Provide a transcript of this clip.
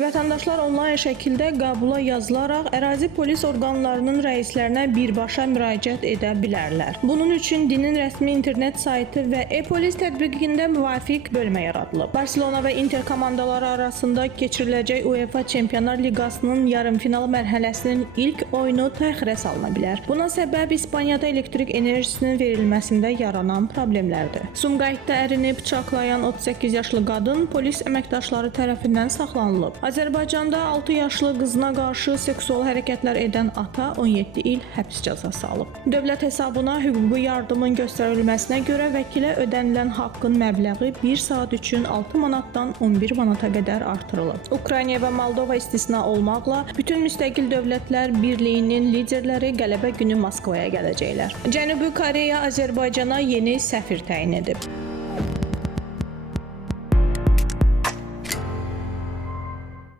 Vətəndaşlar onlayn şəkildə qəbula yazılaraq ərazi polis orqanlarının rəislərinə birbaşa müraciət edə bilərlər. Bunun üçün dinin rəsmi internet saytı və e-polis tətbiqində müvafiq bölmə yaradılıb. Barselona və Inter komandaları arasında keçiriləcək UEFA Çempionlar Liqasının yarımfinal mərhələsinin ilk oyunu təxirə salına bilər. Buna səbəb İspaniyada elektrik enerjisinin verilməsində yaranan problemlərdir. Sumqayıtda ərini bıçaqlayan 38 yaşlı qadın polis əməkdaşları tərəfindən saxlanılıb. Azərbaycanda 6 yaşlı qızına qarşı seksual hərəkətlər edən ata 17 il həbs cəzası alıb. Dövlət hesabına hüquqi yardımın göstərilməsinə görə vəkilə ödənilən haqqın məbləği 1 saat üçün 6 manatdan 11 manata qədər artırılıb. Ukrayna və Moldova istisna olmaqla bütün müstəqil dövlətlər birliyinin liderləri qələbə günü Moskvaya gələcəklər. Cənubi Koreya Azərbaycana yeni səfir təyin edib.